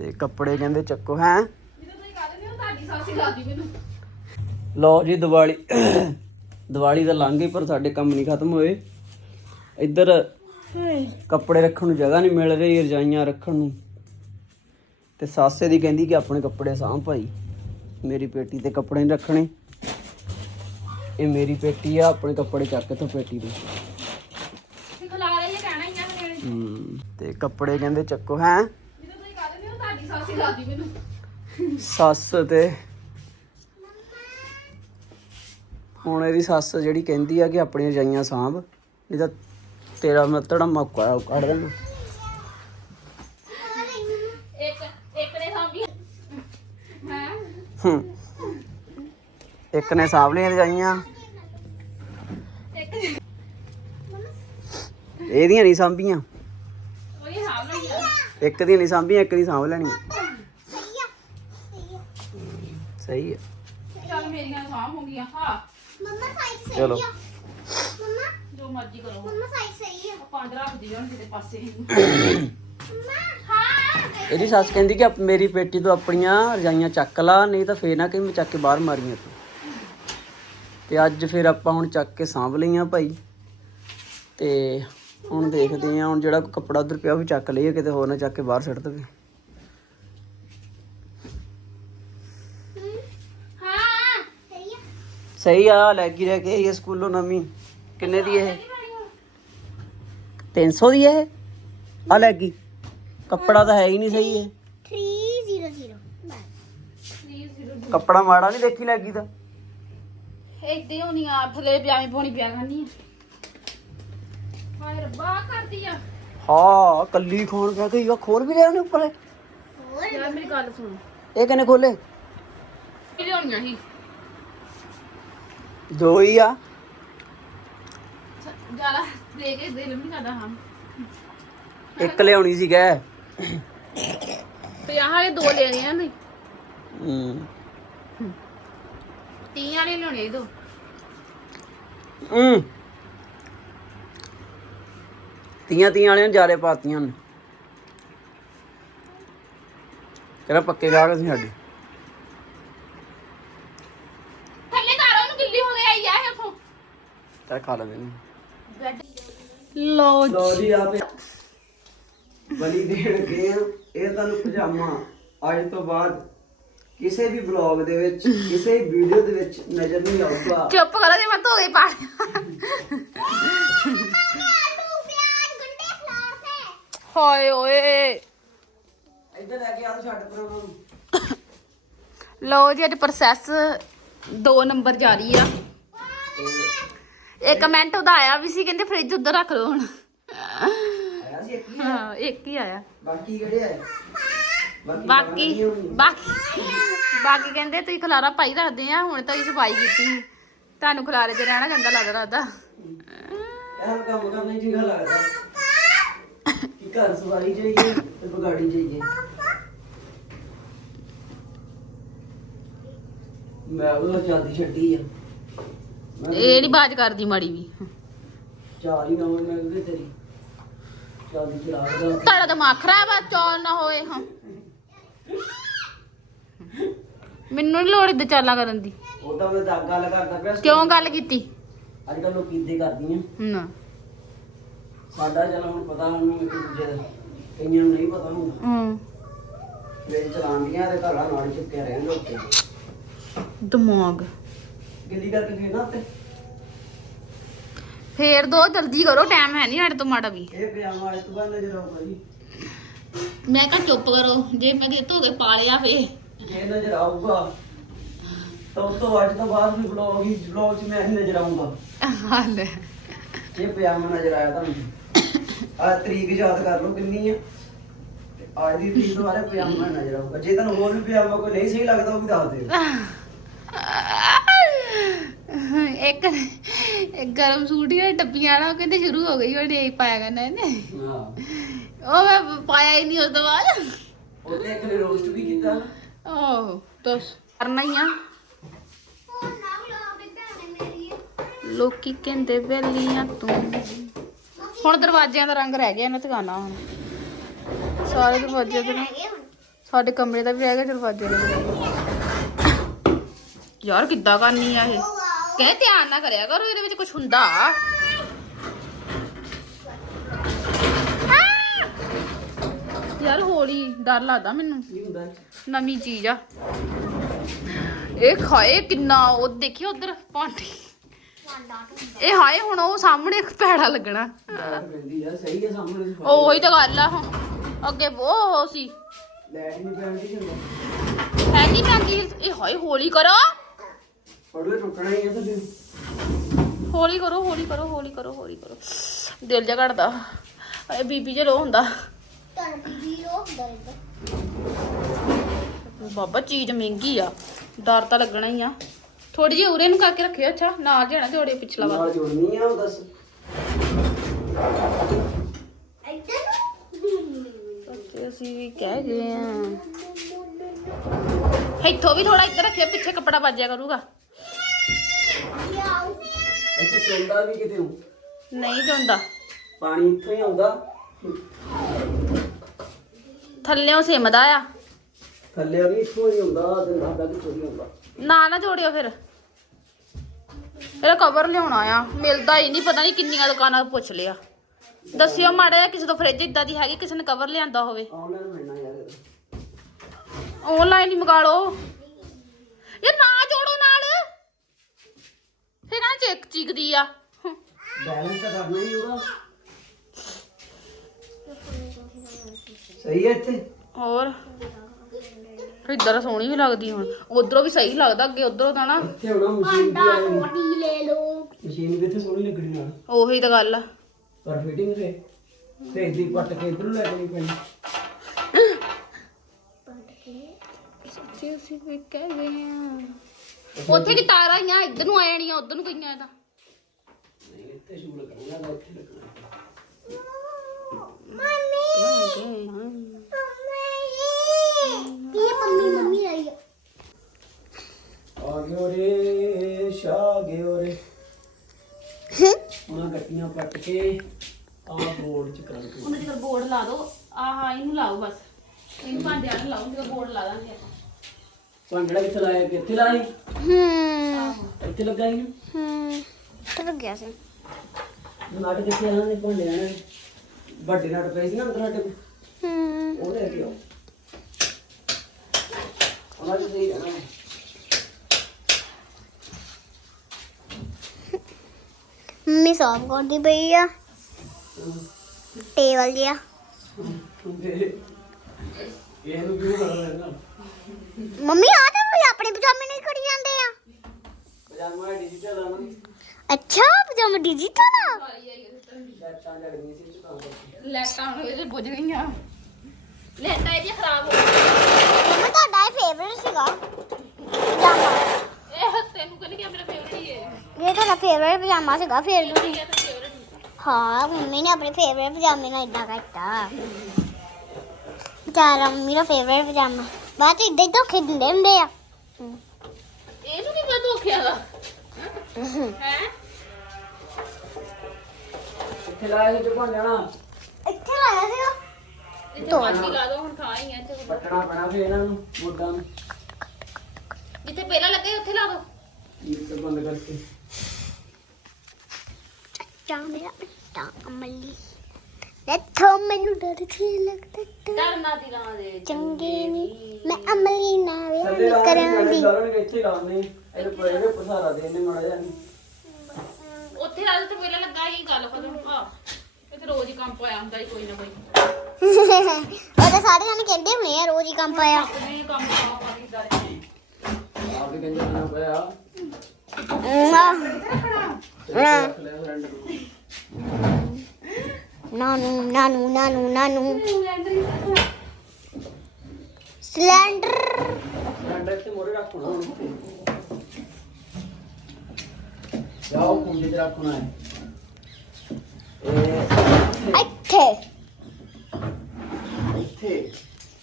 ਤੇ ਕੱਪੜੇ ਕਹਿੰਦੇ ਚੱਕੋ ਹੈ? ਲਓ ਜੀ ਦੀਵਾਲੀ ਦੀਵਾਲੀ ਤਾਂ ਲੰਘ ਗਈ ਪਰ ਸਾਡੇ ਕੰਮ ਨਹੀਂ ਖਤਮ ਹੋਏ। ਇੱਧਰ ਕੱਪੜੇ ਰੱਖਣ ਨੂੰ ਜਗ੍ਹਾ ਨਹੀਂ ਮਿਲ ਰਹੀ ਰਜਾਈਆਂ ਰੱਖਣ ਨੂੰ। ਤੇ ਸਾਸੇ ਦੀ ਕਹਿੰਦੀ ਕਿ ਆਪਣੇ ਕੱਪੜੇ ਸਾਂਭ ਭਾਈ। ਮੇਰੀ ਪੇਟੀ ਤੇ ਕੱਪੜੇ ਨਹੀਂ ਰੱਖਣੇ। ਇਹ ਮੇਰੀ ਪੇਟੀ ਆ ਆਪਣੇ ਕੱਪੜੇ ਚੱਕ ਤੋਂ ਪੇਟੀ ਦੇ। ਤੇ ਕੱਪੜੇ ਕਹਿੰਦੇ ਚੱਕੋ ਹੈ ਜਦੋਂ ਤੁਸੀਂ ਕਹਿੰਦੇ ਹੋ ਤੁਹਾਡੀ ਸਾਸੀ ਲਾਦੀ ਮੈਨੂੰ। ਸੱਸ ਤੇ ਹੁਣ ਇਹਦੀ ਸੱਸ ਜਿਹੜੀ ਕਹਿੰਦੀ ਆ ਕਿ ਆਪਣੀਆਂ ਰਜਾਈਆਂ ਸਾਂਭ ਨਹੀਂ ਤਾਂ ਤੇਰਾ ਮੈਂ ਧੜਮਾ ਕੱਢ ਦੇਣਾ। ਇੱਕ ਇੱਕ ਨੇ ਸਾਂਭੀ ਹੈ? ਹੂੰ। ਇੱਕ ਨੇ ਸਾਂਭ ਲਈਆਂ ਰਜਾਈਆਂ ਇੱਕ ਇਹਦੀਆਂ ਨਹੀਂ ਸਾਂਭੀਆਂ ਉਹ ਇਹ ਸਾਂਭ ਰਹੀ ਆ ਇੱਕ ਦੀ ਨਹੀਂ ਸਾਂਭੀਆਂ ਇੱਕ ਦੀ ਸਾਂਭ ਲੈਣੀਆਂ ਸਹੀ ਹੈ ਚੱਲ ਮੇਰੀਆਂ ਸਾਂਭ ਹੋ ਗਈਆਂ ਹਾਂ ਚਲੋ। ਜੋ ਮਰਜ਼ੀ ਕਰੋ। ਮੰਮਾ ਸਾਈਜ਼ ਸਹੀ ਹੈ ਉਹ ਪੰਜ ਰੱਖ ਦੀ ਹੁਣ ਕਿਤੇ ਪਾਸੇ। ਇਹਦੀ ਸੱਸ ਕਹਿੰਦੀ ਕਿ ਆਪ- ਮੇਰੀ ਪੇਟੀ ਤੋਂ ਆਪਣੀਆਂ ਰਜਾਈਆਂ ਚੱਕ ਲਾ ਨਹੀਂ ਤਾਂ ਫੇਰ ਨਾ ਕਿ ਮੈਂ ਚੱਕ ਕੇ ਬਾਹਰ ਮਾਰੀਆਂ ਤੂੰ। ਤੇ ਅੱਜ ਫਿਰ ਆਪਾਂ ਹੁਣ ਚੱਕ ਕੇ ਸਾਂਭ ਲਈਆਂ ਭਾਈ। ਤੇ ਹੁਣ ਦੇਖਦੇ ਹਾਂ, ਹੁਣ ਜਿਹੜਾ ਕੱਪੜਾ ਉਧਰ ਪਿਆ ਉਹ ਵੀ ਚੱਕ ਲਈਏ, ਕਿਤੇ ਹੋਰ ਨਾ ਚੱਕ ਕੇ ਬਾਹਰ ਸੁੱਟ ਦੇਵੇ। ਸਹੀ ਆ, ਲੈ ਕੇ ਕੇ ਆਈ ਸਕੂਲੋਂ ਨਵੀਂ। ਕਿੰਨੇ ਦੀ ਇਹ? 300 ਦੀ ਇਹ? ਆ ਲੈ ਗਈ ਕੱਪੜਾ ਤਾਂ ਹੈ ਹੀ ਨਹੀਂ ਸਹੀ ਇਹ। 300 ਕੱਪੜਾ ਮਾੜਾ ਨਹੀਂ ਦੇਖੀ ਲੱਗੀ ਤਾਂ। ਇੱਦੇ ਹੋਣੀ ਆ, ਥਲੇ ਪਿਆਵੇਂ ਪਾਉਣੀ ਪਿਆ ਕਰਨੀ ਹਾਏ ਰੱਬਾ ਕਰਦੀ ਆ। ਹਾਂ ਕੱਲੀ ਖਾਣ ਪੈ ਗਈ ਆ ਖੋਲ ਵੀ ਲਿਆ ਉਹਨੇ ਉੱਪਰ ਯਾਰ ਮੇਰੀ ਗੱਲ ਸੁਣ। ਇਹ ਕਿਨੇ ਖੋਲੇ? ਕੀ ਲਿਆਉਣੀਆਂ ਸੀ। ਦੋ ਹੀ ਆ। ਜ਼ਿਆਦਾ ਦੇ ਕੇ ਦਿਲ ਨਹੀਂ ਕਰਦਾ ਹਾਂ। ਇੱਕ ਲਿਆਉਣੀ ਸੀ ਗੈ ਤੇ ਆਹ ਇਹ ਦੋ ਲੈਣੀਆਂ ਨੇ ਹੂੰ। 30 ਵਾਲੇ ਲਿਆਉਣੇ ਇਹ ਦੋ। ਹੂੰ। ਤੀਆਂ ਤੀਆਂ ਵਾਲਿਆਂ ਨੇ ਜਾਲੇ ਪਾਤੀਆਂ ਨੇ ਕਿਹੜਾ ਪੱਕੇ ਗਾਹਕ ਸੀ ਸਾਡੇ। ਥੱਲੇ ਤਾਰੋ ਉਹਨੂੰ ਗਿੱਲੀ ਹੋ ਗਈ ਆਈ ਆ ਇਹ ਉਥੋਂ। ਤਾਂ ਖਾ ਲੈਂਦੇ ਨੇ। ਲੋ ਲੋ ਜੀ। ਆਪੇ। ਬਲੀ ਦੇਣ ਗਏ ਇਹ ਤੁਹਾਨੂੰ ਪਜਾਮਾ। ਅੱਜ ਤੋਂ ਬਾਅਦ ਕਿਸੇ ਵੀ ਬਲੌਗ ਦੇ ਵਿੱਚ ਕਿਸੇ ਵੀ ਵੀਡੀਓ ਦੇ ਵਿੱਚ ਨਜ਼ਰ ਨਹੀਂ ਆਊਗਾ। ਚੁੱਪ ਕਰੋ ਜੇ ਮੈਂ ਧੋ ਕੇ ਪਾ ਹਾਏ ਓਏ। ਇੱਧਰ ਲੈ ਕੇ ਆ ਤੂੰ ਛੱਡ ਪਰ ਉਹਨਾਂ ਨੂੰ। ਲੋ ਜੀ ਅੱਜ ਪ੍ਰੋਸੈਸ 2 ਨੰਬਰ ਜਾਰੀ ਆ। ਇੱਕ ਕਮੈਂਟ ਉਹਦਾ ਆਇਆ ਵੀ ਸੀ ਕਹਿੰਦੇ ਫ੍ਰਿਜ ਉੱਧਰ ਰੱਖ ਲਓ ਹੁਣ। ਆਇਆ ਸੀ ਇੱਕ ਹੀ ਹਾਂ ਇੱਕ ਹੀ ਆਇਆ। ਬਾਕੀ ਕਿਹੜੇ ਆ ਬਾਕੀ ਬਾਕੀ ਬਾਕੀ ਕਹਿੰਦੇ ਤੁਸੀਂ ਖਲਾਰਾ ਪਾਈ ਰੱਖਦੇ ਆ ਹੁਣ ਤਾਂ ਅਸੀਂ ਸਫ਼ਾਈ ਕੀਤੀ। ਤੁਹਾਨੂੰ ਖਲਾਰੇ 'ਚ ਰਹਿਣਾ ਚੰਗਾ ਲੱਗ ਰਿਹਾ ਉਹਦਾ ਇਹ ਕੰਮ ਕਰਨਾ ਹੀ ਚੰਗਾ ਲੱਗਦਾ। ਘਰ ਸਵਾਰੀ ਜਾਈਏ ਤੇ ਬਗਾੜੀ ਜਾਈਏ। ਮੈਂ ਉਹ ਚਾਦੀ ਛੱਡੀ ਆ। ਮੈਂ ਇਹ ਨਹੀਂ ਬਾਜ ਕਰਦੀ ਮਾੜੀ ਵੀ। ਚਾਰ ਹੀ ਨਾ ਹੋਏ ਮੈਂ ਉਹਦੇ ਤੇਰੀ। ਚਾਦੀ ਚਲਾ ਦਾ ਤੁਹਾਡਾ ਦਿਮਾਗ ਖਰਾਬ ਆ ਚੌਲ ਨਾ ਹੋਏ ਹਾਂ। ਮੈਨੂੰ ਨੀ ਲੋੜ ਇੱਦਾਂ ਚਾਲਾਂ ਕਰਨ ਦੀ। ਉਹਦਾ ਮੈਂ ਤਾਂ ਗੱਲ ਕਰਦਾ ਪਿਆ। ਕਿਉਂ ਗੱਲ ਕੀਤੀ? ਅੱਜ ਕੱਲ ਲੋਕ ਇਦਾਂ ਕਰਦੀਆਂ ਨਾ। ਸਾਡਾ ਚੱਲ ਹੁਣ ਪਤਾ ਸਾਨੂੰ ਇੱਕ ਦੂਜੇ ਦਾ ਕਈਆਂ ਨੂੰ ਨਹੀਂ ਪਤਾ ਹੁੰਦਾ। ਹੂੰ। ਫ੍ਰਿਜ ਚਲਾਉਂਦੀਆਂ ਤੇ ਘਰਾਂ ਨਾਲ ਚੁੱਕਿਆ ਰਹਿੰਦੇ ਉੱਤੇ ਦਿਮਾਗ। ਗਿੱਲੀ ਕਰਕੇ ਫੇਰ ਨਾ ਉੱਤੇ ਫੇਰ ਦੋ ਜਲਦੀ ਕਰੋ ਟਾਈਮ ਹੈ ਨਹੀਂ ਸਾਡੇ ਤੋਂ ਮਾੜਾ ਵੀ। ਇਹ ਪਜਾਮਾ ਅੱਜ ਤੋਂ ਬਾਅਦ ਨਜ਼ਰ ਆਊਗਾ ਜੀ ਮੈਂ ਕਹਾਂ ਚੁੱਪ ਕਰੋ ਜੇ ਮੈਂ ਕਿਤੇ ਧੋ ਕੇ ਪਾ ਲਿਆ ਫੇ। ਜੇ ਨਜ਼ਰ ਆਊਗਾ ਤਾਂ ਉਸ ਤੋਂ ਅੱਜ ਤੋਂ ਬਾਅਦ ਵੀ ਬਲੌਗ ਹੀ ਬਲੌਗ 'ਚ ਮੈਂ ਹੀ ਨਜ਼ਰ ਆਊਂਗਾ। ਹਾਲ ਇਹ ਪਜਾਮਾ ਨਜ਼ਰ ਆਇਆ ਤੁਹਾਨੂੰ ਆ ਤਰੀਕ ਯਾਦ ਕਰ ਲਓ ਕਿੰਨੀ ਆ। ਤੇ ਅੱਜ ਦੀ ਤਰੀਕ ਤੋਂ ਬਾਅਦ ਪਜਾਮਾ ਨਜ਼ਰ ਆਊਗਾ। ਜੇ ਤੁਹਾਨੂੰ ਹੋਰ ਵੀ ਪਜਾਮਾ ਕੋਈ ਨਹੀਂ ਸਹੀ ਲੱਗਦਾ ਉਹ ਵੀ ਦੱਸ ਦਿਓ। ਇੱਕ ਇੱਕ ਗਰਮ ਸੂਟ ਹੀ ਟੱਪੀਆਂ ਉਹ ਕਹਿੰਦੇ ਸ਼ੁਰੂ ਹੋ ਗਈ ਹੁਣ ਇਹ ਪਾਇਆ ਕਰਨਾ ਇਹਨੇ। ਹਾਂ। ਉਹ ਮੈਂ ਪਾਇਆ ਹੀ ਨਹੀਂ ਉਸ ਤੋਂ ਬਾਅਦ। ਉਹਦੇ ਇੱਕ ਨੇ ਰੋਸਟ ਵੀ ਕੀਤਾ। ਓਹ ਤਸ ਕਰਨਾ ਹੀ ਆ। ਲੋਕੀ ਕਹਿੰਦੇ ਵੇਲੀਆਂ ਤੂੰ। ਹੁਣ ਦਰਵਾਜ਼ਿਆਂ ਦਾ ਰੰਗ ਰਹਿ ਗਿਆ ਇਹਨਾਂ ਦੁਕਾਨਾਂ ਹੁਣ। ਸਾਰੇ ਦਰਵਾਜ਼ੇ ਦੇ ਸਾਡੇ ਕਮਰੇ ਦਾ ਵੀ ਰਹਿ ਗਿਆ ਦਰਵਾਜ਼ੇ ਦਾ ਵੀ ਯਾਰ ਕਿੱਦਾਂ ਕਰਨੀ ਆ ਇਹ? ਕਹਿੰਦੇ ਧਿਆਨ ਨਾ ਕਰਿਆ ਕਰੋ ਇਹਦੇ ਵਿੱਚ ਕੁਝ ਹੁੰਦਾ। ਯਾਰ ਹੌਲੀ ਡਰ ਲੱਗਦਾ ਮੈਨੂੰ? ਨਵੀਂ ਚੀਜ਼ ਆ। ਇਹ ਖਾਏ ਕਿੰਨਾ ਉਹ ਦੇਖਿਓ ਉਧਰ ਪਾਂਡੀ ਇਹ ਹਾਏ ਹੁਣ ਉਹ ਸਾਹਮਣੇ ਇੱਕ ਪੈੜਾ ਲੱਗਣਾ। ਡਰ ਪੈਂਦੀ ਆ ਸਹੀ ਹੈ ਸਾਹਮਣੇ ਉਹੀ ਤਾਂ ਗੱਲ ਆ ਹੁਣ। ਅੱਗੇ ਉਹ ਸੀ। ਲੈਟ ਨਹੀਂ ਪੈਂਦੀ ਹੈ ਨਹੀਂ ਪੈਂਦੀ ਇਹ ਹਾਏ ਹੌਲੀ ਕਰੋ। ਪੜਲੇ ਟੁੱਟਣਾ ਹੀ ਆ ਤਾਂ ਫਿਰ। ਹੌਲੀ ਕਰੋ ਹੌਲੀ ਕਰੋ ਹੌਲੀ ਕਰੋ ਹੌਲੀ ਕਰੋ। ਦਿਲ ਜਾ ਘੜਦਾ। ਇਹ ਬੀਬੀ ਜੇ ਲੋ ਹੁੰਦਾ। ਤੁਹਾਨੂੰ ਬੀਬੀ ਰੋ ਹੁੰਦਾ ਬਾਬਾ ਚੀਜ਼ ਮਹਿੰਗੀ ਆ। ਡਰ ਤਾਂ ਲੱਗਣਾ ਹੀ ਆ। ਥੋੜੀ ਜਿਹੀ ਉਰੇ ਨੂੰ ਕਰਕੇ ਰੱਖਿਓ ਅੱਛਾ ਨਾਲ ਜਾਣਾ ਜੋੜੇ ਪਿਛਲਾ ਵਾ ਨਾਲ ਜੋੜਨੀ ਆ ਉਹ ਦੱਸ ਇੱਧਰ ਤੇ ਅਸੀਂ ਵੀ ਕਹਿ ਗਏ ਆ ਇੱਥੋਂ ਵੀ ਥੋੜਾ ਇੱਧਰ ਰੱਖਿਓ ਪਿੱਛੇ ਕੱਪੜਾ ਵੱਜਿਆ ਕਰੂਗਾ ਲਿਆਓ ਇੱਥੇ ਚੋਂਦਾ ਵੀ ਕਿਤੇ ਹੂੰ ਨਹੀਂ ਜਾਂਦਾ ਪਾਣੀ ਇੱਥੋਂ ਹੀ ਆਉਂਦਾ ਥੱਲੇੋਂ ਸਿਮਦਾ ਆ ਥੱਲੇ ਵੀ ਇੱਥੋਂ ਹੀ ਆਉਂਦਾ ਤੇ ਨਾਦਾ ਕਿਥੋਂ ਹੀ ਆਉਂਦਾ ਨਾ ਨਾ ਜੋੜਿਓ ਫਿਰ। ਇਹਦਾ ਕਵਰ ਲਿਆਉਣਾ ਆ। ਮਿਲਦਾ ਹੀ ਨਹੀਂ ਪਤਾ ਨਹੀਂ ਕਿੰਨੀਆਂ ਦੁਕਾਨਾਂ ਤੋਂ ਪੁੱਛ ਲਿਆ। ਦੱਸਿਓ ਮਾੜਾ ਜਿਹਾ ਕਿਸੇ ਤੋਂ ਫ੍ਰਿਜ ਇਦਾਂ ਦੀ ਹੈਗੀ ਕਿਸੇ ਨੇ ਕਵਰ ਲਿਆਂਦਾ ਹੋਵੇ। ਆਨਲਾਈਨ ਮਿਲਣਾ ਯਾਰ। ਇਹਦਾ। ਆਨਲਾਈਨ ਹੀ ਮੰਗਾ ਲਓ। ਇਹ ਨਾ ਜੋੜੋ ਨਾਲ। ਫਿਰ ਕਹਿੰਦਾ ਚਿੱਕ ਚੀਕਦੀ ਆ। ਹਮ, ਬੈਲੈਂਸ ਤਾਂ ਕਰਨਾ ਹੀ ਉਹਦਾ। ਸਹੀ ਹੈ ਇੱਥੇ? ਹੋਰ। ਇੱਧਰ ਸੋਹਣੀ ਵੀ ਲੱਗਦੀ ਹੁਣ। ਉਧਰੋਂ ਵੀ ਸਹੀ ਲੱਗਦਾ ਅੱਗੇ ਉਧਰੋਂ ਤਾਂ ਨਾ। ਇੱਥੇ ਹੋਣਾ ਮਸ਼ੀਨ ਭਾਂਡਾ ਦੀ। ਕੋਟੀ ਲੈ ਲਓ। ਮਸ਼ੀਨ ਵੀ ਇੱਥੇ ਸੋਹਣੀ ਲੱਗਣੀ ਨਾਲ ਉਹੀ ਤਾਂ ਗੱਲ ਆ। ਪਰ ਫਿਟਿੰਗ ਤੇ ਤੇ ਇਦੀ ਪੱਟ ਕੇ ਇਧਰੋਂ ਲੈ ਕੇ ਪੈਣੀ। ਸੱਚੀ ਅਸੀਂ ਵੀ ਕਹਿ ਗਏ ਆ ਉੱਥੇ ਕੀ ਤਾਰਾਂ ਹੀ ਆ ਇੱਧਰ ਨੂੰ ਆ ਜਾਣੀਆਂ ਉਧਰ ਨੂੰ ਗਈਆਂ ਤਾਂ। ਨਹੀਂ ਇੱਥੇ ਸ਼ੂ ਲੱਗਣਾ ਇਹਦਾ ਇੱਥੇ ਲੱਗਣਾ। ਇਹ ਮੰਮੀ ਮੰਮੀ ਆਈ ਆ? ਆ ਗਿਓ ਰੇ ਸ਼ਾ ਗਿਓ ਰੇ। ਉਹਨਾਂ ਗੱਟੀਆਂ ਪੱਟ ਕੇ ਆ ਬੋਰਡ ਚ ਕਰਾਂ ਕੇ ਉਹਨਾਂ ਦੇ ਬੋਰਡ ਲਾ ਦਿਓ ਆਹ ਇਹਨੂੰ ਲਾਓ ਬਸ। ਇਹਨੂੰ ਭਾਂਡਿਆਂ ਨੂੰ ਲਾਓ ਤੇ ਬੋਰਡ ਲਾ ਦਾਂਗੇ ਆਪਾਂ। ਭਾਂਡੜਾ ਕਿੱਥੇ ਲਾਇਆ? ਕਿੱਥੇ ਲਾਈ? ਹੂੰ। ਇੱਥੇ ਲੱਗਾ ਹੀ ਹੂੰ। ਟਰ ਗਿਆ ਸੀ। ਨਟ ਕਿੱਥੇ ਆਣਾ ਨੇ ਭਾਂਡਿਆਂ ਵੱਡੇ ਨਟ ਪਏ ਸੀ ਨਾ ਅੰਦਰ ਸਾਡੇ ਹੂੰ। ਉਹ ਲੈ ਕੇ ਆਓ। ਉਹਨਾਂ ਚ ਸਹੀ ਰਹਿਣਾ ਮੰਮੀ ਸਾਫ਼ ਕਰਦੀ ਪਈ ਆ ਟੇਬਲ ਜਿਆ ਇਹਨੂੰ ਕਿਉਂ ਕਰਨਾ ਲੈਣਾ ਮੰਮੀ ਆ ਤਾਂ ਵੀ ਆਪਣੇ ਪਜਾਮੇ ਨਹੀਂ ਕਰੀ ਜਾਂਦੇ ਆ ਪਜਾਮਾ ਡਿਜੀਟਲ ਆ ਨਾ ਅੱਛਾ ਪਜਾਮਾ ਡਿਜੀਟਲ ਆ ਲੈਟਾਂ ਲੱਗਦੀਆਂ ਸੀ ਚ ਕੰਮ ਕਰਕੇ ਲੈਟਾਂ ਹੁਣ ਇਹਦੇ ਬੁੱਝ ਗਈਆਂ ਲੈਟਾਂ ਇਹਦੀਆਂ ਖਰਾਬ ਹੋ ਗਈਆਂ ਮੰਮਾ ਤੁਹਾਡਾ ਇਹ ਫੇਵਰਿਟ ਸੀਗਾ। ਪਜਾਮਾ। ਇਹ ਤੈਨੂੰ ਕਹਿੰਦੇ ਕਿ ਮੇਰਾ ਫੇਵਰਟ ਹੀ ਹੈ। ਇਹ ਤੁਹਾਡਾ ਫੇਵਰਿਟ ਪਜਾਮਾ ਸੀਗਾ ਫੇਰ ਤੁਸੀਂ ਇਹ ਤਾਂ ਫੇਵਰਟ ਹਾਂ। ਮੰਮੀ ਨੇ ਆਪਣੇ ਫੇਵਰਿਟ ਪਜਾਮੇ ਨਾਲ ਇਦਾਂ ਕਰਤਾ। ਵਿਚਾਰਾ ਮੰਮੀ ਦਾ ਫੇਵਰਿਟ ਪਜਾਮਾ। ਬਾਅਦ ਚ ਇਦਾਂ ਹੀ ਧੋਖੇ ਦਿੰਦੇ ਹੁੰਦੇ ਆ। ਇਹਨੂੰ ਕੀ ਪਤਾ ਧੋਖਿਆ ਦਾ ਹੈ? ਇੱਥੇ ਲਾਇਆ ਸੀ ਤੇ ਭਾਂਡਣਾ ਇੱਥੇ ਲਾਇਆ ਸੀਗਾ ਇੱਥੇ ਮਾਚੀ ਲਾ ਦੋ ਹੁਣ ਥਾਂ ਹੀ ਹੈ ਇੱਥੇ ਪੱਟਣਾ ਪੈਣਾ ਫੇ ਇਹਨਾਂ ਨੂੰ ਮੁੱਢਾਂ ਨੂੰ। ਜਿੱਥੇ ਪਹਿਲਾਂ ਲੱਗੇ ਉੱਥੇ ਲਾ ਦੋ। ਇਹ ਬੰਦ ਕਰਕੇ। ਚਾ ਮੇਰਾ ਅੱਟਾ ਅਮਲੀ। ਦੇਖੋ ਮੈਨੂੰ ਡਰ ਕੀ ਲੱਗਦਾ ਡਰ ਡਰਨਾ ਦੀ ਲਾਂ ਦੇ ਚੰਗੇ ਨਹੀਂ। ਮੈਂ ਅਮਲੀ ਥੱਲੇ ਵਿਆਹ ਲਾ ਕਰਾਂਗੀ। ਕੇ ਇੱਥੇ ਲਾਉਣੇ ਇਹਨੂੰ ਪਰੇ ਨੇ ਪਸਾਰਾ ਦੇ ਇਹਨੇ ਮੜਾ ਜਾਣੀ ਉੱਥੇ ਲਾ ਦੋ ਤੇ ਪਹਿਲਾਂ ਲੱਗਾ ਹੀ ਗੱਲ ਖਤਮ। ਆ ਇੱਥੇ ਰੋਜ਼ ਹੀ ਕੰਮ ਪਾਇਆ ਹੁੰਦਾ ਹੀ ਕੋਈ ਨਾ ਕੋਈ। ਉਹ ਤਾਂ ਸਾਰੇ ਜਣੇ ਕਹਿੰਦੇ ਹੁੰਦੇ ਆ ਰੋਜ਼ ਹੀ ਕੰਮ ਪਾਇਆ ਆਪਣੇ ਕੰਮ ਪਾ ਪਾ ਡਰ ਕੇ ਆਪ ਵੀ ਕਹਿੰਦੇ ਨਾ ਪਿਆ। ਨਾ ਰੱਖ ਨੂੰ ਨਾਨੂ ਨਾਨੂ ਨਾਨੂ ਨਾਨੂ। ਸਿਲੰਡਰ। ਸਿਲੰਡਰ ਤੇ ਮੋਰੇ ਰੱਖਣਾ ਹੁਣ ਜਾਓ ਕੁੰਡੇ ਤੇ ਰੱਖਣਾ ਹੈ ਇੱਥੇ। ਇੱਥੇ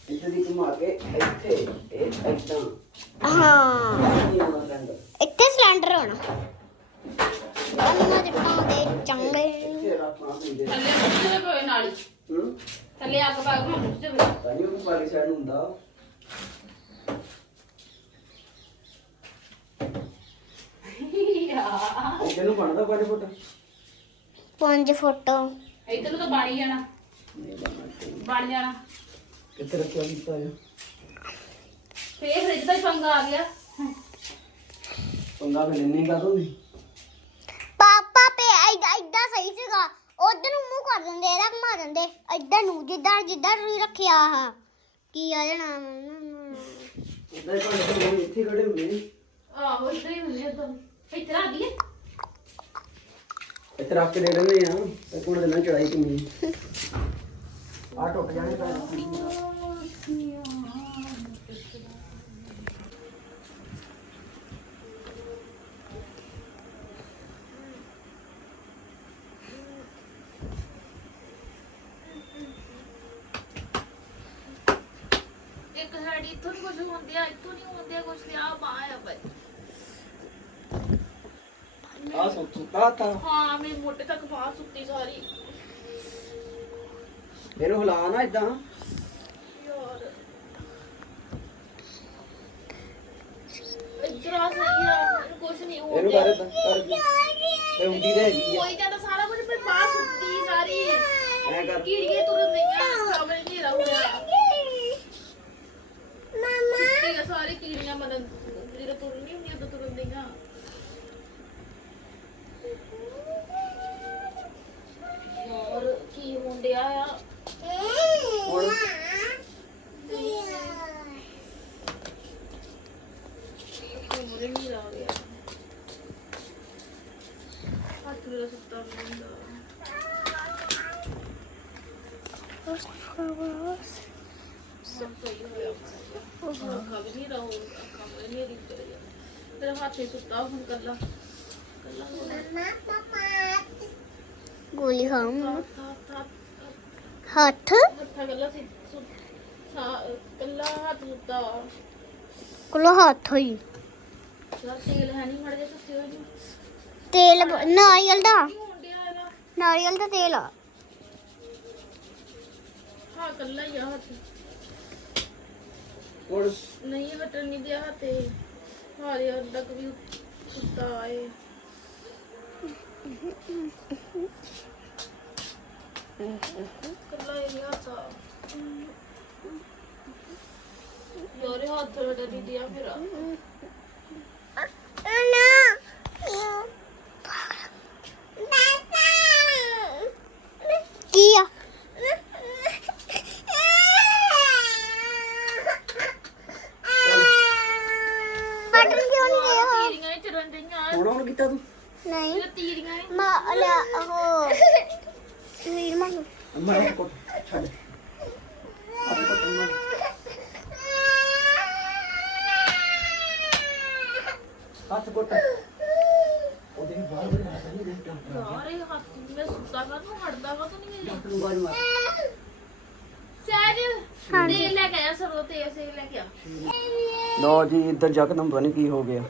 ਇੱਥੇ ਦੀ ਘੁਮਾ ਕੇ ਇੱਥੇ ਇਹ ਏਦਾਂ। ਹਾਂ। ਨਹੀਂ ਆਉਣਾ ਸਿਲੰਡਰ ਇੱਥੇ ਸਿਲੰਡਰ ਹੋਣਾ। ਉਹਨਾਂ ਦੇ ਪਾਉਂਦੇ ਚੰਗੇ। ਇੱਥੇ ਰੱਖਣਾ ਤੇ। ਥੱਲੇ ਸੁੱਤੇ ਪਏ ਨਾਲ ਹੀ। ਹੂੰ? ਥੱਲੇ ਅੱਗ ਪਾ ਕੇ ਸੁੱਤੇ ਪਏ ਤਾਂ। ਇਹ ਪਾਲੀ ਸਾਈਡ ਨੂੰ ਹੁੰਦਾ। ਇਹਨੂੰ ਬਣਦਾ ਪੰਜ ਫੁੱਟ? ਪੰਜ ਫੋਟੋ। ਇੱਧਰ ਨੂੰ ਤਾਂ ਬਾੜੀ ਜਾਣਾ। ਬਣ ਜਾਣਾ। ਕਿੱਥੇ ਰੱਖਿਆ ਕੀਤਾ ਹੈ ਫੇਰ ਫ੍ਰਿਜ ਦਾ ਹੀ ਪੰਗਾ ਆ ਗਿਆ। ਪੰਗਾ ਵੀ ਲੈਣੇ ਕਾ ਤੂੰ ਪਾਪਾ ਪੇ ਐਦਾਂ ਐਦਾਂ ਸਹੀ ਸੀਗਾ। ਉਧਰ ਨੂੰ ਮੂੰਹ ਕਰ ਦਿੰਦੇ ਇਹਦਾ ਘੁਮਾ ਦਿੰਦੇ। ਐਦਾਂ ਨੂੰ ਜਿੱਦਾਂ ਜਿੱਦਾਂ ਤੁਸੀਂ ਰੱਖਿਆ ਆ। ਕੀ ਆ ਜਾਣਾ ਇਦਾਂ ਹੀ ਭਾਵੇਂ ਇੱਥੇ ਖੜੇ ਹੁੰਦੇ ਨੇ। ਆਹੋ ਇੱਧਰ ਹੀ ਹੁੰਦੇ ਤਾਂ ਇੱਧਰ ਆ ਗਈ ਇੱਥੇ ਰੱਖ ਕੇ ਦੇ ਦਿੰਦੇ ਆ। ਤੇ ਕੋਣ ਦਿਨਾਂ ਚੜਾਈ ਕਿੰਨੀ ਆ ਟੁੱਟ ਜਾਣੇ ਤਾਂ ਇੱਕ ਸਾਡੀ ਇੱਥੋਂ ਨਹੀਂ ਕੁਝ ਹੁੰਦਿਆ ਇੱਥੋਂ ਨਹੀਂ ਹੁੰਦਿਆ ਕੁਝ ਆ ਬਾਹਰ ਆ ਬਈ। ਆ ਸੁੱਤ ਤਾ ਤਾ। ਹਾਂ ਮੇਰੇ ਮੋਢੇ ਤੱਕ ਬਾਹ ਸੁੱਤੀ ਸਾਰੀ। ਇਹਨੂੰ ਹਿਲਾ ਨਾ ਇਦਾਂ ਸਹੀ ਆ ਕੁਝ ਨਹੀਂ ਇਹਨੂੰ ਕਰ ਕਰ ਹੈਗੀ ਆ। ਕੋਈ ਸਾਰਾ ਕੁਝ ਪਰ ਸਾਰੀ। ਐ ਕਰ। ਨਹੀਂ ਰਹੂਗਾ ਸਾਰੀ ਕੀੜੀਆਂ ਜਿਹੜਾ ਨਹੀਂ ਤੁਰਨ ਯਾਰ ਕੀ ਮੁੰਡਿਆ ਆ? ਹੀ ਸੁੱਤਾ ਹੁਣ ਕੱਲਾ ਕੱਲਾ ਗੋਲੀ ਖਾਉਂ ਹੱਥ ਹੱਥ ਹੱਥ ਹੱਥ ਮੱਥਾ ਕੱਲਾ ਸੀ ਸੁ- ਸਾ- ਕੱਲਾ ਹੱਥ ਸੁੱਤਾ ਕੋਲ ਹੱਥ ਹੋਈ ਯਾਰ ਤੇਲ ਹੈ ਨਹੀਂ ਮੜ ਜਾ ਸੁੱਤੇ ਹੋਏ ਨੂੰ ਤੇਲ ਬ- ਨਾਰੀਅਲ ਦਾ ਕੀ ਮੁੰਡਿਆ ਇਹਦਾ ਨਾਰੀਅਲ ਦਾ ਤੇਲ ਆ। ਹਾਂ ਕੱਲਾ ਹੀ ਆ ਹੱਥ। ਹੁਣ ਨਹੀਂ ਹਟਣ ਨਹੀਂ ਦਿਆ ਹੱਥੇ ਹਾਲੇ ਹੁਣ ਤੱਕ ਵੀ ਸੁੱਤਾ ਆਏ ਕੱਲਾ ਹੀ ਆ। ਯਾਰੇ ਹੱਥ ਰੜ ਨਹੀਂ ਦਿਆ ਮੇਰਾ ਕੀ ਆ ਬਟਨ ਕਿਉਂ ਨਹੀਂ ਗਿਆ ਤੀਰੀਆਂ ਹੀ ਚਰਨ ਡਈਆਂ ਹੁਣ ਹੁਣ ਕੀਤਾ ਤੂੰ ਨਹੀਂ ਇਹ ਤੀਰੀਆਂ ਹੀ ਮਾ ਅਲਾ ਉਹ ਵੀਰ ਮਾ ਅੰਮਾ ਇਹ ਕੋਟ ਛੱਡ ਹੱਥ ਕੋਟ ਅੰਮਾ ਹੱਥ ਕੋਟ ਉਹਦੇ ਵੀ ਬਾਹਰ ਬੜਾ ਹੱਥ ਨਹੀਂ ਦੇਖਦਾ ਯਾਰ ਇਹ ਹੱਥ ਮੈਂ ਸੁੱਤਾ ਕਰ ਨੂੰ ਹਟਦਾ ਵਾ ਤੂੰ ਨਹੀਂ ਡਾਕਟਰ ਨੂੰ ਬਾਜ ਮਾਰ ਸਹਿਜ ਤੇਲ ਲੈ ਕੇ ਆ ਸਰੋਂ ਤੇ ਐਸੇ ਲੈ ਕੇ ਆ ਲੋ ਜੀ ਇੱਧਰ ਜਕਦਮ ਪਤਾ ਨਹੀਂ ਕੀ ਹੋ ਗਿਆ।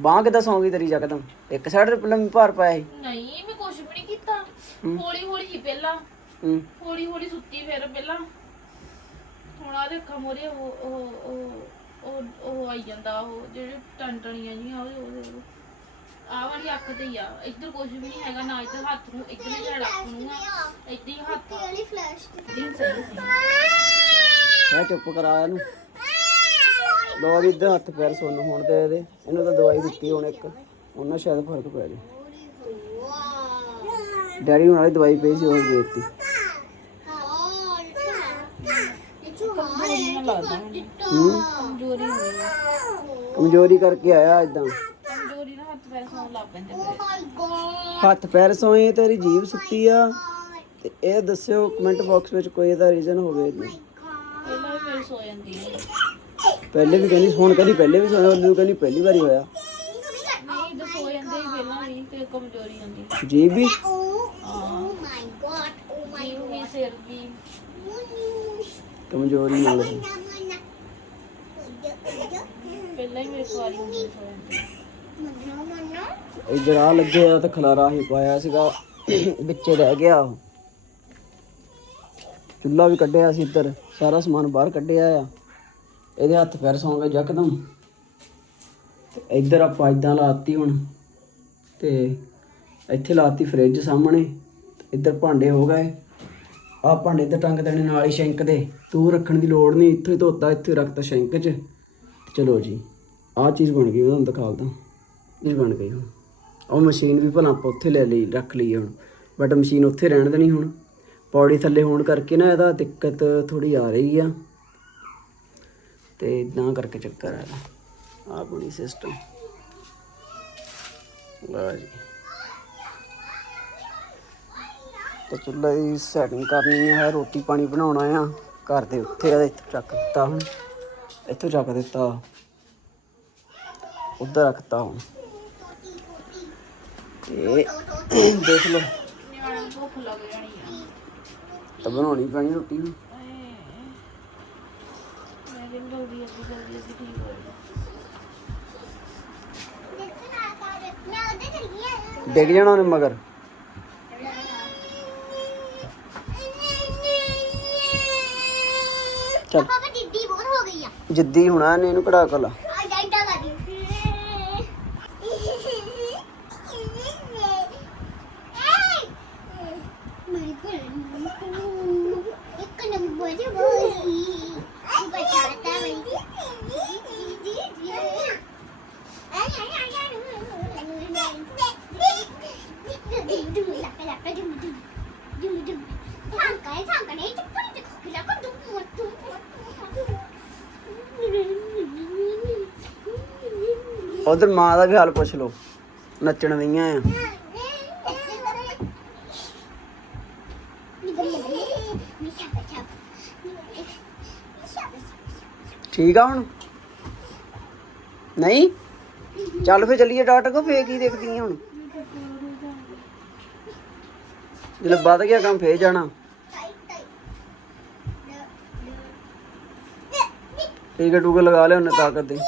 ਬਾਂਹ ਕਿੱਦਾਂ ਸੌਂ ਗਈ ਤੇਰੀ ਜਕਦਮ ਇੱਕ ਸਾਈਡ ਤੇ ਲੰਮੀ ਭਾਰ ਪਾਇਆ ਸੀ। ਨਹੀਂ ਮੈਂ ਕੁਝ ਵੀ ਨਹੀਂ ਕੀਤਾ। ਹੌਲੀ ਹੌਲੀ ਹੀ ਪਹਿਲਾਂ। ਹੂੰ। ਹੌਲੀ ਹੌਲੀ ਸੁੱਤੀ ਫਿਰ ਪਹਿਲਾਂ। ਹੁਣ ਆ ਦੇਖਾ ਮੋਰੇ ਉਹ ਉਹ ਉਹ ਉਹ ਉਹ ਆਈ ਜਾਂਦਾ ਉਹ ਜਿਹੜੇ ਟੰਟਣੀਆਂ ਜੀਆਂ ਉਹਦੇ ਉਹਦੇ ਆਹ ਵਾਲੀ ਅੱਖ ਤੇ ਹੀ ਆ। ਇੱਧਰ ਕੁਝ ਵੀ ਨਹੀਂ ਹੈਗਾ ਨਾ ਇੱਧਰ ਹੱਥ ਨੂੰ ਇੱਧਰ ਹੀ ਝੜਾ ਨੂੰ ਆ। ਇੱਧਰ ਹੀ ਹੱਥ ਆ। ਵਾਲੀ ਫਲੈਸ਼ ਦਿਨ ਸਹੀ ਸੀ ਮੈਂ ਚੁੱਪ ਕਰਾ ਇਹਨੂੰ। ਲੋ ਵੀ ਇੱਧਰ ਹੱਥ ਪੈਰ ਸੁੰਨ ਹੋਣ ਤੇ ਇਹਦੇ। ਇਹਨੂੰ ਤਾਂ ਦਵਾਈ ਦਿੱਤੀ ਹੁਣ ਇੱਕ। ਉਹਨਾਂ ਸ਼ਾਇਦ ਫ਼ਰਕ ਪੈ ਜੇ ਡੈਡੀ ਨੂੰ ਨਾਲੇ ਦਵਾਈ ਪਈ ਸੀ ਉਹ ਦੇ ਦਿੱਤੀ। ਕਮਜ਼ੋਰੀ ਕਰਕੇ ਆਇਆ ਇਦਾਂ ਕਮਜ਼ੋਰੀ ਨਾਲ ਹੱਥ ਪੈਰ ਸੌਣ ਲੱਗ ਪੈਂਦੇ ਮੇਰੇ ਹੱਥ ਪੈਰ ਸੋਏ ਤੇਰੀ ਜੀਭ ਸੁੱਤੀ ਆ ਤੇ ਇਹ ਦੱਸਿਓ ਕਮੈਂਟ ਬਾਕਸ ਵਿੱਚ ਕੋਈ ਇਹਦਾ ਰੀਜ਼ਨ ਹੋਵੇ ਇਹਨੂੰ। ਪਹਿਲਾਂ ਵੀ ਮੇਰੇ ਸੋ ਜਾਂਦੀ ਹੈ ਪਹਿਲੇ ਵੀ ਕਹਿੰਦੀ ਹੁਣ ਕਹਿੰਦੀ ਪਹਿਲੇ ਵੀ ਸੋਇਆ ਉਹਨੂੰ ਕਹਿੰਦੀ ਪਹਿਲੀ ਵਾਰੀ ਹੋਇਆ ਨਹੀਂ ਤਾਂ ਸੋ ਜਾਂਦੇ ਸੀ ਪਹਿਲਾਂ ਵੀ ਤੇ ਕਮਜ਼ੋਰੀ ਆਉਂਦੀ ਜੀਭ ਵੀ ਜੀਵ ਵੀ ਸਿਰ ਵੀ ਕਮਜ਼ੋਰੀ ਨਾਲ। ਪਹਿਲਾਂ ਹੀ ਮੇਰੇ ਸਵਾਰੀ ਹੁੰਦੀ ਸੋ ਜਾਂਦੀ ਇੱਧਰ ਆ ਲੱਗੇ ਆ ਤੇ ਖਲਾਰਾ ਹੀ ਪਾਇਆ ਸੀਗਾ। ਵਿੱਚ ਰਹਿ ਗਿਆ ਉਹ। ਚੁੱਲ੍ਹਾ ਵੀ ਕੱਢਿਆ ਸੀ ਇੱਧਰ। ਸਾਰਾ ਸਮਾਨ ਬਾਹਰ ਕੱਢਿਆ ਆ। ਇਹਦੇ ਹੱਥ ਪੈਰ ਸੌਂ ਗਏ ਯਕਦਮ। ਇੱਧਰ ਆਪਾਂ ਇਦਾਂ ਲਾਤੀ ਹੁਣ। ਤੇ ਇੱਥੇ ਲਾਤੀ ਫ੍ਰਿਜ ਸਾਹਮਣੇ। ਇੱਧਰ ਭਾਂਡੇ ਹੋ ਗਏ। ਆ ਭਾਂਡੇ ਇੱਧਰ ਟੰਗ ਦੇਣੇ ਨਾਲ ਹੀ ਸ਼ੈਂਕ ਦੇ। ਤੂੰ ਰੱਖਣ ਦੀ ਲੋੜ ਨਹੀਂ। ਇੱਥੇ ਹੀ ਧੋਤਾ, ਇੱਥੇ ਹੀ ਰੱਖਤਾ ਸ਼ੈਂਕ 'ਚ। ਚਲੋ ਜੀ, ਆਹ ਚੀਜ਼ ਬਣ ਗਈ, ਮੈਂ ਤੁਹਾਨੂੰ ਦਿਖਾਉਂਦਾ ਇਹ ਬਣ ਗਈ ਹੁਣ। ਉਹ ਮਸ਼ੀਨ ਵੀ ਭਲਾ ਆਪਾਂ ਉੱਥੇ ਲੈ ਲਈ, ਰੱਖ ਲਈ ਹੁਣ। ਬਟ ਮਸ਼ੀਨ ਉੱਥੇ ਰਹਿਣ ਦੇਣੀ ਹੁਣ। ਪੌੜੀ ਥੱਲੇ ਹੋਣ ਕਰਕੇ ਨਾ ਇਹਦਾ ਦਿੱਕਤ ਥੋੜੀ ਆ ਰਹੀ ਆ। ਤੇ ਇਦਾਂ ਕਰਕੇ ਚੱਕਰ ਆ ਆ ਬਣੀ ਸਿਸਟਮ ਲਾ ਜੀ। ਤੇ ਚੁੱਲ੍ਹੇ ਦੀ ਸੈਟਿੰਗ ਕਰਨੀ ਹੈ ਰੋਟੀ ਪਾਣੀ ਬਣਾਉਣਾ ਆ। ਘਰ ਦੇ ਉੱਥੇ ਆ, ਇੱਥੇ ਚੱਕ ਦਿੱਤਾ ਹੁਣ। ਇੱਥੋਂ ਚੱਕ ਦਿੱਤਾ। ਉੱਧਰ ਰੱਖਤਾ ਹੁਣ। ਤੇ ਦੇਖ ਲਓ। ਨੂੰ ਤਾਂ ਬਣਾਉਣੀ ਪੈਣੀ ਰੋਟੀ ਡਿੱਗ ਜਾਣਾ ਉਹਨੇ ਮਗਰ। ਚੱਲ। ਪਾਪਾ ਜਿੱਦੀ ਬਹੁਤ ਹੋ ਗਈ ਆ। ਜਿੱਦੀ ਹੋਣਾ ਇਹਨੇ ਇਹਨੂੰ ਕਢਾ ਲਾ ਆ ਡਾਂਡਾ ਲਾ ਦੀ ਮੇਰੀ ਕੋਲ ਇੱਕ ਨੰਬਰ ਦੀ ਬੋਲੀ ਉਹ ਬਚਾਤਾ ਮੈਂ ਜੀ ਜੀ ਜੀ ਆਈ ਆਈ ਆਈ I do luck luck do do do do 상가에 상가에 쭈뿌리 쭈꾸리 약간 둥 ਉਧਰ ਮਾਂ ਦਾ ਵੀ ਹਾਲ ਪੁੱਛ ਲਓ ਨੱਚਣ ਵਈਆਂ ਆ ਠੀਕ ਆ ਹੁਣ ਨਹੀਂ ਚੱਲ ਫੇ ਚੱਲੀਏ ਡਾਕਟਰ ਕੋ ਫੇ ਕੀ ਦੇਖਦੀ ਆ ਹੁਣ ਜਦੋਂ ਵੱਧ ਗਿਆ ਕੰਮ, ਫੇਰ ਜਾਣਾ। ਟੀਕਾ ਟੂਕਾ ਲਗਾ ਲਿਆ ਉਹਨੇ ਤਾਕਤ ਦੇ।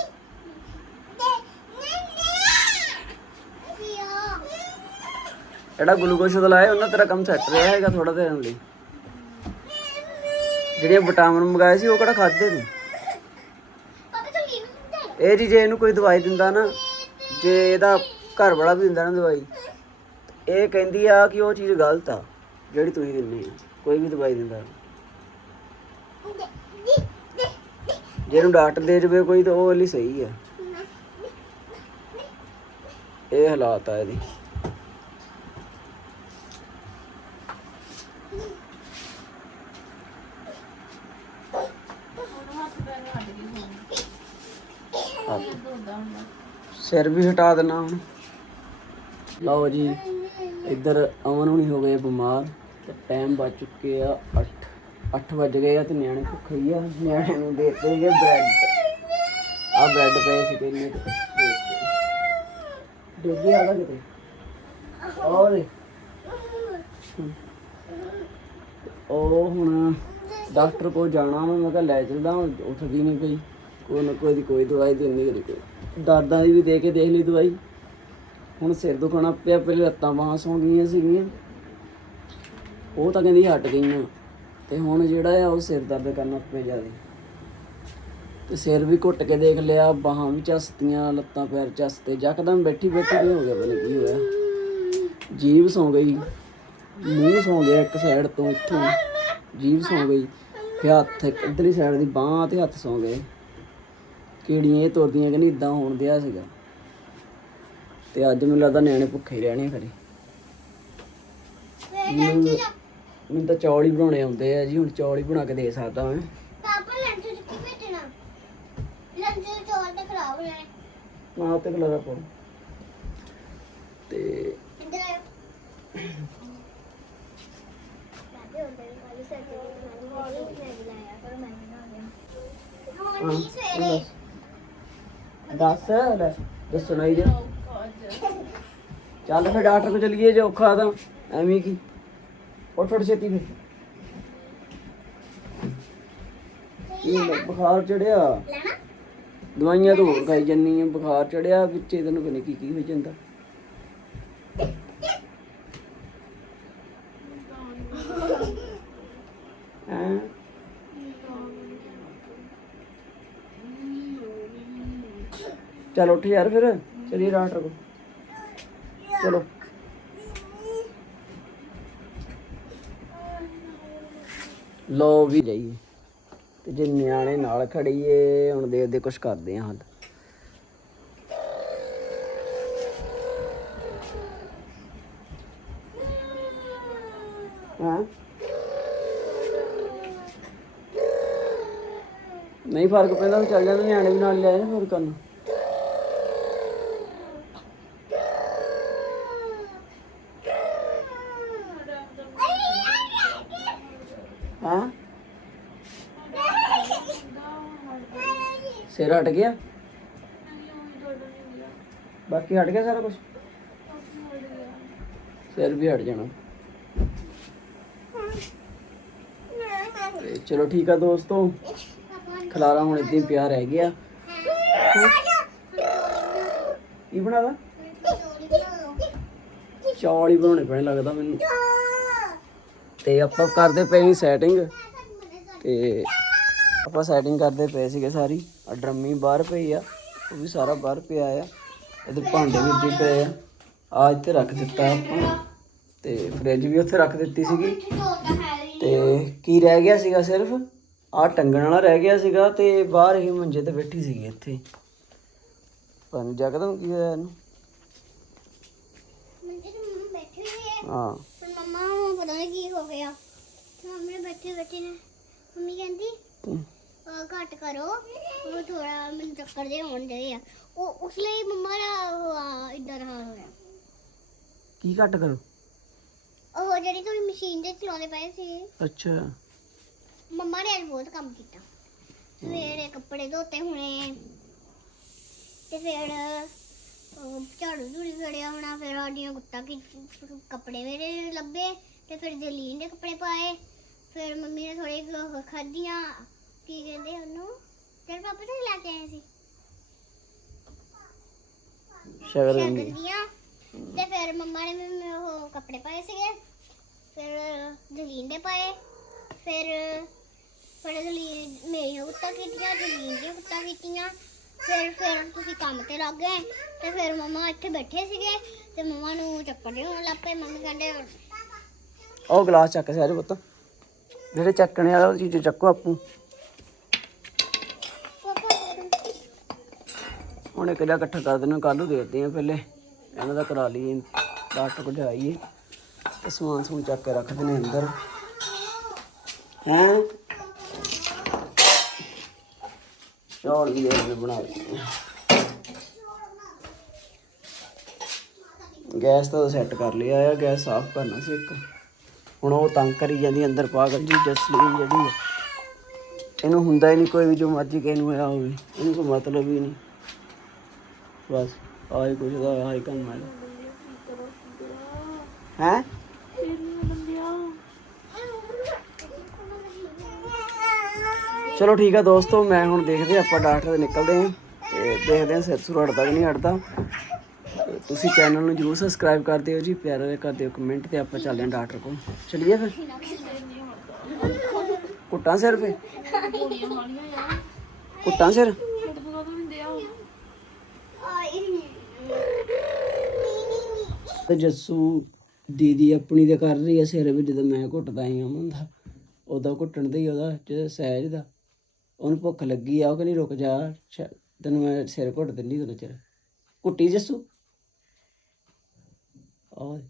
ਜਿਹੜਾ ਗਲੂਕੋਸ਼ ਉਹਦਾ ਲਾਇਆ, ਉਹਨਾਂ ਤੇਰਾ ਕੰਮ ਸੈੱਟ ਰਿਹਾ ਹੈਗਾ ਥੋੜਾ ਦੇਰ ਲਈ। ਜਿਹੜੀਆਂ ਵਿਟਾਮਿਨ ਮੰਗਾਏ ਸੀ, ਉਹ ਕਿਹੜਾ ਖਾਦੇ ਤੂੰ ਇਹ ਜੀ ਜੇ ਇਹਨੂੰ ਕੋਈ ਦਵਾਈ ਦਿੰਦਾ ਨਾ, ਜੇ ਇਹਦਾ ਘਰ ਵਾਲਾ ਵੀ ਦਿੰਦਾ ਨਾ ਦਵਾਈ ਇਹ ਕਹਿੰਦੀ ਆ ਕਿ ਉਹ ਚੀਜ਼ ਗਲਤ ਆ ਜਿਹੜੀ ਤੁਸੀਂ ਦਿੰਦੇ ਆ ਕੋਈ ਵੀ ਦਵਾਈ ਦਿੰਦਾ। ਜੇ ਇਹਨੂੰ ਡਾਕਟਰ ਦੇ ਜਵੇ ਕੋਈ ਤਾਂ ਉਹ ਲਈ ਸਹੀ ਆ। ਇਹ ਹਾਲਾਤ ਆ ਇਹਦੀ। ਸਿਰ ਵੀ ਹਟਾ ਦੇਣਾ ਹੁਣ। ਲਓ ਜੀ। ਇੱਧਰ ਅਮਨ ਹੁਣੀ ਹੋ ਗਏ ਬਿਮਾਰ, ਤੇ ਟਾਈਮ ਵੱਜ ਚੁੱਕੇ ਆ 8 8 ਵੱਜ ਗਏ ਆ ਤੇ ਨਿਆਣੇ ਭੁੱਖੇ ਹੀ ਆ, ਨਿਆਣੇ ਨੂੰ ਦੇ ਦਿੱਤੇ ਬ੍ਰੈਡ ਆ ਬ੍ਰੈਡ ਪਏ ਸੀ ਕਿੰਨੇ ਡੋਗੀ ਆ ਕਿਤੇ। ਔਰ ਉਹ ਹੁਣ ਡਾਕਟਰ ਕੋਲ ਜਾਣਾ ਵਾ, ਮੈਂ ਕਿਹਾ ਲੈ ਚਲਦਾ ਉੱਠਦੀ ਨਹੀਂ ਪਈ। ਕੋਈ ਨਾ ਕੋਈ ਦੀ ਕੋਈ ਦਵਾਈ ਦੇਣੀ ਕਰੀ ਕੋਈ ਦਰਦਾਂ ਦੀ ਵੀ ਦੇ ਕੇ ਦੇਖ ਲਈ ਦਵਾਈ। ਹੁਣ ਸਿਰ ਦੁਖਣਾ ਪਿਆ, ਪਹਿਲੇ ਲੱਤਾਂ ਬਾਹਾਂ ਸੌਂ ਗਈਆਂ ਸੀਗੀਆਂ। ਉਹ ਤਾਂ ਕਹਿੰਦੀ ਹਟ ਗਈਆਂ। ਤੇ ਹੁਣ ਜਿਹੜਾ ਆ, ਉਹ ਸਿਰ ਦਰਦ ਕਰਨਾ ਪਿਆ ਜ਼ਿਆਦਾ ਤੇ ਸਿਰ ਵੀ ਘੁੱਟ ਕੇ ਦੇਖ ਲਿਆ, ਬਾਹਾਂ ਵੀ ਚਸਤੀਆਂ ਲੱਤਾਂ ਪੈਰ ਚਸਤੇ ਜਕਦਮ ਬੈਠੀ ਬੈਠੀ ਵੀ ਹੋ ਗਿਆ, ਪਤਾ ਕੀ ਹੋਇਆ। ਜੀਭ ਸੌਂ ਗਈ। ਮੂੰਹ ਸੌਂ ਗਿਆ ਇੱਕ ਸਾਈਡ ਤੋਂ ਇੱਥੋਂ। ਜੀਭ ਸੌਂ ਗਈ। ਫਿਰ ਹੱਥ, ਇੱਕ ਸਾਈਡ ਦੀ ਬਾਹਾਂ ਤੇ ਹੱਥ ਸੌਂ ਗਏ। ਕੀੜੀਆਂ ਇਹ ਤੁਰਦੀਆਂ ਕਿ ਨਹੀਂ ਇਦਾਂ ਹੋਣ ਦਿਆ ਸੀਗਾ। ਤੇ ਅੱਜ ਮੈਨੂੰ ਲੱਗਦਾ ਨਿਆਣੇ ਭੁੱਖੇ ਹੀ ਰਹਿਣੇ ਖਰੇ। ਮੈਨੂੰ ਮੈਨੂੰ ਤਾਂ ਚੌਲ ਹੀ ਬਣਾਉਣੇ ਆਉਂਦੇ ਆ ਜੀ ਹੁਣ ਚੌਲ ਹੀ ਬਣਾ ਕੇ ਦੇ ਸਕਦਾ ਮੈਂ। ਪਾਪਾ ਲੰਚ ਚ ਕੀ ਭੇਜਣਾ? ਲੰਚ ਚ ਚੌਲ ਤੇ ਖਰਾਬ ਹੋ ਨਾ ਉੱਤੇ ਕਲਰਾ ਪਾਉ ਤੇ ਉਹਦੇ ਵਾਲੀ ਸੱਚ ਦੀ ਚੱਲ ਫਿਰ ਡਾਕਟਰ ਕੋਲ ਚਲੀਏ ਜੇ ਔਖਾ ਤਾਂ ਐਵੇਂ ਕੀ? ਉੱਠ ਉੱਠ ਛੇਤੀ ਫਿਰ। ਇਹ ਬੁਖਾਰ ਚੜਿਆ? ਲੈਣਾ। ਦਵਾਈਆਂ ਤਾਂ ਹੋਰ ਖਾਈ ਜੰਨੀ ਆ ਬੁਖਾਰ ਚੜਿਆ ਵਿੱਚੇ ਤੈਨੂੰ ਪਤਾ ਨੀ ਕੀ ਕੀ ਹੋ ਜਾਂਦਾ। ਹੈਂ? ਚਲ ਉੱਠ ਯਾਰ ਫਿਰ ਚਲਿਏ ਡਾਕਟਰ ਕੋ ਚਲੋ। ਲੋ ਵੀ ਜਾਈਏ। ਤੇ ਜੇ ਨਿਆਣੇ ਨਾਲ ਖੜੀਏ, ਹੁਣ ਦੇਖਦੇ ਕੁਛ ਕਰਦੇ ਆ ਹੱਲ। ਹਾਂ? ਨਹੀਂ ਫ਼ਰਕ ਪੈਂਦਾ, ਚੱਲ ਜਾਂਦਾ ਨਿਆਣੇ ਵੀ ਨਾਲ ਲੈ ਜਾਣਾ ਹੋਰ ਕਰਨ। ਸਿਰ ਹਟ ਗਿਆ? ਬਾਕੀ ਹਟ ਗਿਆ ਸਾਰਾ ਕੁਝ ਸਿਰ ਵੀ ਹਟ ਜਾਣਾ। ਤੇ ਚਲੋ ਠੀਕ ਆ ਦੋਸਤੋ। ਖਲਾਰਾ ਹੁਣ ਇਦਾਂ ਹੀ ਪਿਆ ਰਹਿ ਗਿਆ। ਕੀ ਬਣਾਦਾ? ਚੌਲ ਹੀ ਬਣਾਉਣੇ ਪੈਣੇ ਲੱਗਦਾ ਮੈਨੂੰ। ਤੇ ਆਪਾਂ ਕਰਦੇ ਪਏ ਸੈਟਿੰਗ ਤੇ ਆਪਾਂ ਸੈਟਿੰਗ ਕਰਦੇ ਪਏ ਸੀਗੇ ਸਾਰੀ ਆ ਡਰਮੀ ਬਾਹਰ ਪਈ ਆ ਉਹ ਵੀ ਸਾਰਾ ਬਾਹਰ ਪਿਆ ਆ ਇਹਦੇ ਭਾਂਡੇ ਵੀ ਇੱਥੇ ਪਏ ਆ ਆ ਇੱਥੇ ਰੱਖ ਦਿੱਤਾ ਆਪਾਂ ਤੇ ਫ੍ਰਿਜ ਵੀ ਉੱਥੇ ਰੱਖ ਦਿੱਤੀ ਸੀਗੀ ਤੇ ਕੀ ਰਹਿ ਗਿਆ ਸੀਗਾ ਸਿਰਫ? ਆ ਟੰਗਣ ਵਾਲਾ ਰਹਿ ਗਿਆ ਸੀਗਾ ਤੇ ਬਾਹਰ ਹੀ ਮੰਜੇ ਤੇ ਬੈਠੀ ਸੀਗੀ ਇੱਥੇ। ਪਰ ਜਗਦਮ ਕੀ ਹੋਇਆ ਇਹਨੂੰ। ਮੰਜੇ ਤੇ ਮੰਮਾ ਬੈਠੇ ਹੋਏ ਆ। ਹਾਂ। ਪਰ ਮੰਮਾ ਨੂੰ ਪਤਾ ਨਹੀਂ ਕੀ ਹੋ ਗਿਆ। ਮੰਮੀ ਬੈਠੇ ਬੈਠੇ ਨੇ। ਮੰਮੀ ਕਹਿੰਦੀ ਘੱਟ ਕਰੋ। ਉਹ ਥੋੜਾ ਮੈਨੂੰ ਚੱਕਰ ਦੇ ਆਉਣ ਦੇ ਆ। ਉਹ ਉਸ ਲਈ ਮੰਮਾ ਦਾ ਇਦਾਂ ਰਹਾ ਹੋਇਆ। ਕੀ ਘੱਟ ਕਰੋ? ਉਹ ਜਿਹੜੀ ਤੁਸੀਂ ਮਸ਼ੀਨ ਤੇ ਚਲਾਉਂਦੇ ਪਏ ਸੀ। ਅੱਛਾ। ਮੰਮਾ ਨੇ ਅੱਜ ਬਹੁਤ ਕੰਮ ਕੀਤਾ। ਸਵੇਰੇ ਕੱਪੜੇ ਧੋਤੇ ਹੁਣੇ। ਤੇ ਫਿਰ ਅਹ, ਝਾੜੂ ਝੂੜੀ ਫੜਿਆ ਹੋਣਾ ਫਿਰ ਸਾਡੀਆਂ ਗੁੱਤਾਂ ਕੀ ਕੱਪੜੇ ਮੇਰੇ ਲੱਭੇ। ਤੇ ਫਿਰ ਜਲੀਨ ਦੇ ਕੱਪੜੇ ਪਾਏ। ਫਿਰ ਮੰਮੀ ਨੇ ਥੋੜੇ ਖਾਧੀਆਂ ਕੀ ਕਹਿੰਦੇ ਉਹਨੂੰ? ਤੇਰੇ ਪਾਪਾ ਤੋਂ ਲੈ ਕੇ ਆਏ ਸੀ। ਸ਼ਗਰ ਸ਼ਗਨ ਦੀਆਂ। ਤੇ ਫਿਰ ਮੰਮਾ ਨੇ ਵੀ ਉਹ ਕੱਪੜੇ ਪਾਏ ਸੀਗੇ। ਫਿਰ ਜਲੀਨ ਦੇ ਪਾਏ। ਫਿਰ ਫਿਰ ਜਲੀਨ ਮੇਰੀਆਂ ਗੁੱਤਾਂ ਕੀਤੀਆਂ ਜਲੀਨ ਦੀਆਂ ਗੁੱਤਾਂ ਕੀਤੀਆਂ ਫਿਰ ਫਿਰ ਤੁਸੀਂ ਕੰਮ ਤੇ ਲੱਗ ਗਏ। ਤੇ ਫਿਰ ਮੰਮਾ ਇੱਥੇ ਬੈਠੇ ਸੀਗੇ। ਤੇ ਮੰਮਾ ਨੂੰ ਚੱਕਰ ਦੇ ਹੋਣ ਲੱਗ ਪਏ ਮੰਮੀ ਕਹਿੰਦੇ ਉਹ ਗਲਾਸ ਚੱਕ ਸਾਰੇ ਪੁੱਤ। ਜਿਹੜੇ ਚੱਕਣੇ ਵਾਲਾ ਉਹ ਚੀਜ਼ ਚੱਕੋ ਆਪੂ। ਹੁਣ ਇੱਕ ਜਿਹਾ ਇਕੱਠਾ ਕਰ ਦੇਣਾ, ਕੱਲ੍ਹ ਨੂੰ ਦੇਖਦੇ ਆ ਪਹਿਲੇ। ਇਹਨਾਂ ਦਾ ਕਰਾ ਲਈਏ ਡਾਕਟਰ ਕੋਲ ਜਾਈਏ। ਤੇ ਸਮਾਨ ਸਮੂਨ ਚੱਕ ਕੇ ਰੱਖ ਦੇਣੇ ਅੰਦਰ। ਹੈਂ? ਚੌਲ ਵੀ ਇਹਨੇ ਬਣਾ ਲਏ ਗੈਸ ਤਾਂ ਸੈੱਟ ਕਰ ਲਿਆ ਆ ਗੈਸ ਸਾਫ਼ ਕਰਨਾ ਸੀ ਇੱਕ। ਹੁਣ ਉਹ ਤੰਗ ਕਰੀ ਜਾਂਦੀ, ਅੰਦਰ ਪਾਗਲ ਜੀ ਜਸਲੀਨ ਜਿਹੜੀ ਇਹਨੂੰ ਹੁੰਦਾ ਹੀ ਨਹੀਂ ਕੋਈ ਵੀ, ਜੋ ਮਰਜ਼ੀ ਕਿਸੇ ਨੂੰ ਹੋਇਆ ਹੋਵੇ। ਇਹਨੂੰ ਕੋਈ ਮਤਲਬ ਹੀ ਨਹੀਂ। ਬਸ ਆਹੀ ਕੁਛ ਦਾ ਆਹੀ ਕੰਮ ਹੈ। ਹੈ? ਚਲੋ ਠੀਕ ਆ ਦੋਸਤੋ ਮੈਂ ਹੁਣ ਦੇਖਦੇ ਆਪਾਂ ਡਾਕਟਰ ਦੇ ਨਿਕਲਦੇ ਆਂ ਤੇ ਦੇਖਦੇ ਆਂ ਸਿਰ ਸੁਰ ਹਟਦਾ ਕਿ ਨਹੀਂ ਹਟਦਾ। ਤੁਸੀਂ ਚੈਨਲ ਨੂੰ ਜਰੂਰ ਸਬਸਕ੍ਰਾਈਬ ਕਰ ਦਿਓ ਜੀ ਪਿਆਰ ਕਰ ਦਿਓ ਕਮੈਂਟ ਤੇ ਆਪਾਂ ਚੱਲਦੇ ਆਂ ਡਾਕਟਰ ਕੋਲ। ਚਲਿਏ ਫਿਰ। ਕੁੱਟਾਂ ਸਿਰ ਪੇ ਕੁੱਟਾਂ ਸਿਰ ਛੋਟੇ ਤੋਂ ਤਾਂ ਹੁੰਦੇ ਆ ਤੇ ਜੱਸੂ ਦੀਦੀ ਆਪਣੀ ਤੇ ਕਰ ਰਹੀ ਆ ਸਿਰ ਵੀ ਜਦੋਂ ਮੈਂ ਘੁੱਟਦਾ ਹੀ ਆ ਹੁੰਦਾ ਉਹਦਾ ਘੁੱਟਣ ਦਾ ਹੀ ਉਹਦਾ ਜਿਹੜਾ ਸਹਿਜ ਦਾ। ਉਹਨੂੰ ਭੁੱਖ ਲੱਗੀ ਆ, ਉਹ ਕਹਿੰਦੀ ਰੁਕ ਜਾ ਸ਼ਾ- ਤੈਨੂੰ ਮੈਂ ਸਿਰ ਘੁੱਟ ਦਿੰਦੀ ਤੈਨੂੰ ਚਿਰ। ਘੁੱਟੀ ਜੱਸੂ? ਓਏ।